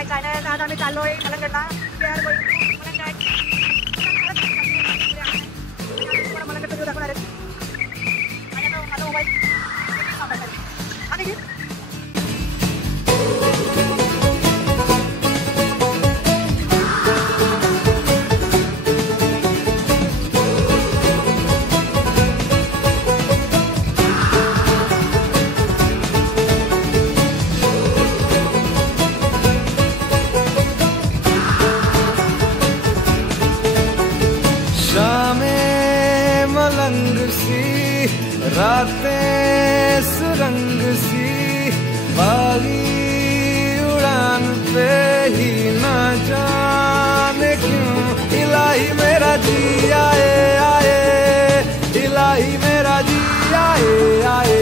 My channel. आज आम्ही चाललोय मलंगडला. मलंगडचा व्ह्यू दाखवणार आहे. आणि आता माझा मोबाईल आणि मलंग सी रातें सुरंग सी बागी उड़ान पे ही ना जाने क्यों इलाही मेरा जी आए आए, इलाही मेरा जी आए आए.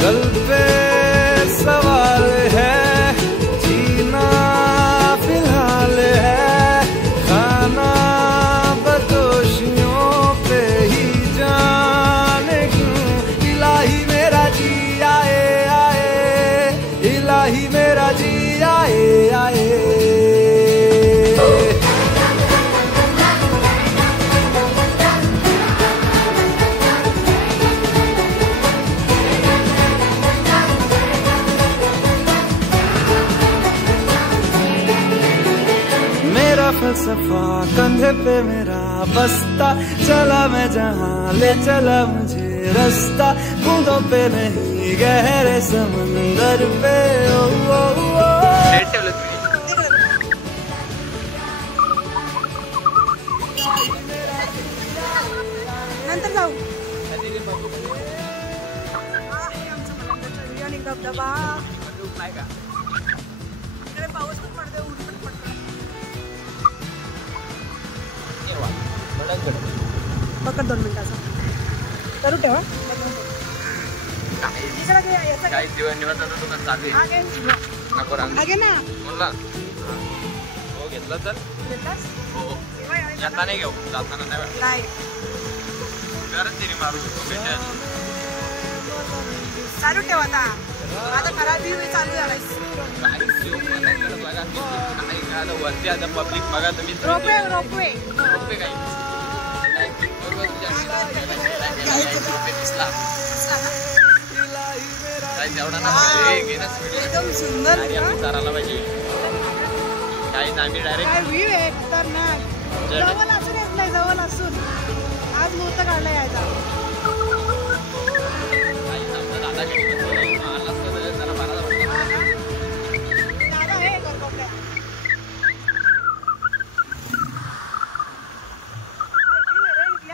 गल पे सवाल है, जीना फिलहाल है, खाना बदोशियों पे ही जाने क्यों इलाही मेरा जी आए आए, इलाही मेरा जी आए आए. फलसफा कंधे पे मेरा बस्ता, चला मैं जहाँ ले चला मुझे रास्ता, बूंदों पे नहीं गहरे समंदर पे. ओ ओ ओ नंतर जाऊ. धबधबा इकडे पाऊस पण पडतोय, ऊन पण पडतोय. पकड 2 मिनिटाचा करू ठेवा. येता नाही घेऊ जाताना नाही चालू ठेव आता. आता खराब चालू झालाय. वरती आता पब्लिक बघा तुम्ही. रोपवे रोपवे रोपवे काही एकदम सुंदर चारायला पाहिजे काही आम्ही डायरेक्ट व्ह्यू आहे खतरनाक. जवळ असून येत नाही, जवळ असून आज मुहूर्त काढला यायचा. दादा हे गरगोटल्या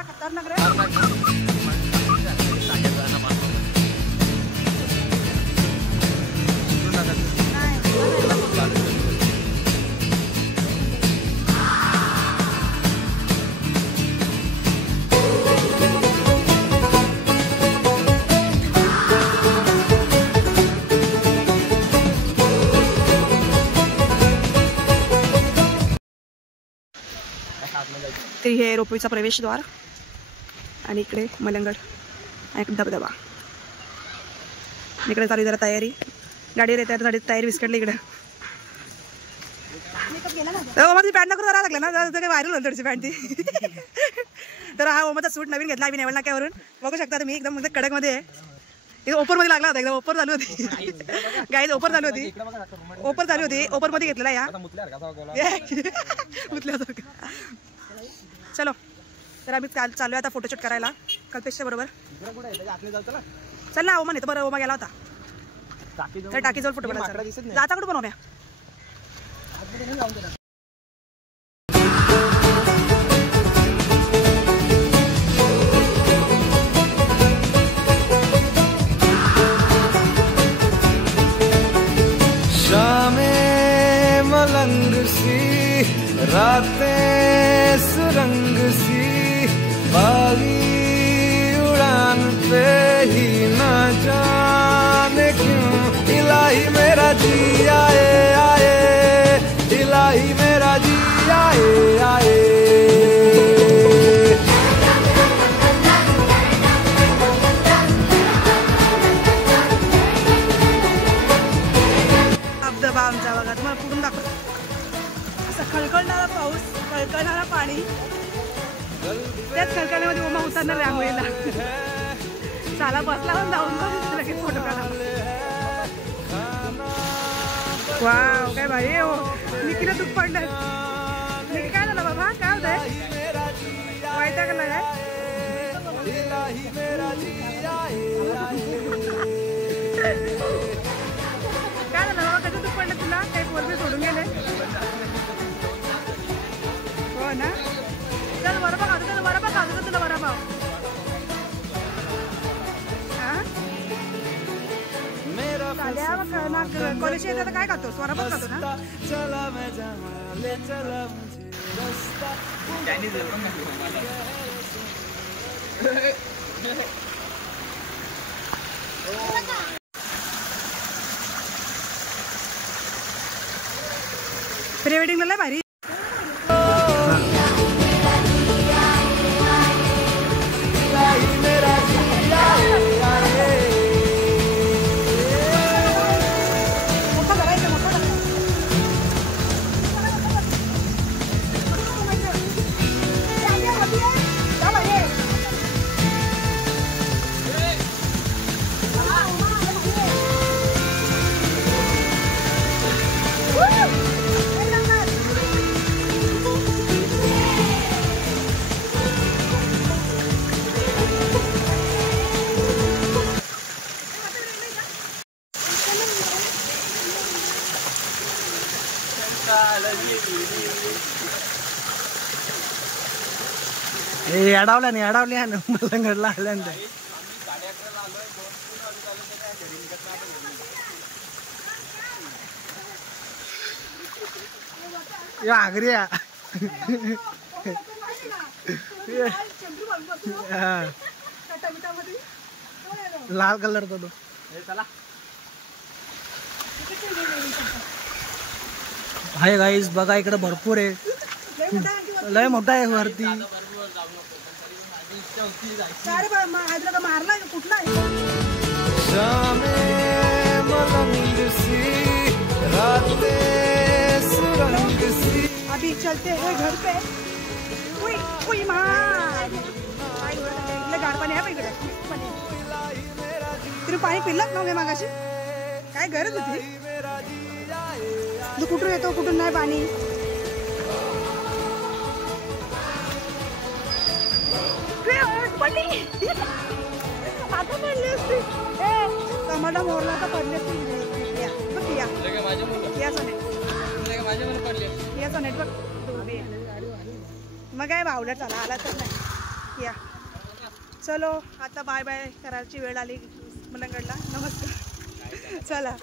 खतरनाक रे. ते हे रोपवेचा प्रवेशद्वार आणि इकडे मलंगड आणि धबधबा. इकडे चालू जरा तयारी, गाडीवर येतात गाडी तयारी विस्कटली इकडे. माझी पॅन्ट नको जरा लागलं ना, काही व्हायरल होतं थोडीशी पॅन्ट ती. तर हा ओमाचा सूट नवीन घेतला आम्ही नेवळ नाक्यावरून. बघू शकता तुम्ही एकदम म्हणजे कडकमध्ये आहे. इथे ओपरमध्ये लागला होता, एकदम ओपर चालू होती. गाईज ओपर चालू होती, ओपर चालू होती. ओपरमध्ये घेतलेला या मुतल्यासारखं. चलो तर आम्ही चालू आहे आता फोटोशूट करायला कल्पेशच्या बरोबर. चल ना ओमा, नाही तर बरं ओमा गेला होता तर टाकीजवळ फोटो काढायचा. जाता कुठं पण ओम्या. शामें मलंग सी रातें सुरंग सी बागी उड़ान पे ही ना जाने क्यों इलाही मेरा जी आए आए. इलाही मेरा जी आए आए। धबधबा आमचा बघा, तुम्हाला पुढून दाखवतो. असं खळखळणारा पाऊस, खळखळणारा पाणी, त्याच खळखळण्यामध्ये उमा उतरणार रांगोळीला. साला बसला पण जाऊन लगेच फोटो काढा. वाव काय भाई हो. निकीला दूध पडलं. निकी काय झालं बाबा, काय होतंय, वैतागला काय? काय झालं बाबा, कसं दूध पडलं तुला? काही पोरबी सोडून गेले हो ना. चल वडापाव खातो, चल वडापाव खातो, तुला वडापाव. कॉलेज येत काय खातोस, वडापाव खातो ना. प्री वेडिंगला लय भारी. अडवल्या नाही अडवल्या मलंगडला आल्यानंतर आगरी लाल कलरचा तो. हाय गाईज बघा इकडे भरपूर आहे, लय मोठा आहे वरती. मारला कुठला अभी चलते हैं घर पे. गाड पाणी आहे इकडे. तुम्ही पाणी पिल्लत नव्हे मागाशी, काय गरज होती. तू कुठून येतो कुठून नाही पाणी. आता पडली असती टमाटा मोरला तर पडली असती. मग काय बावला चला आला तर नाही या. चलो आता बाय बाय करायची वेळ आली मलंगडला. नमस्कार चला.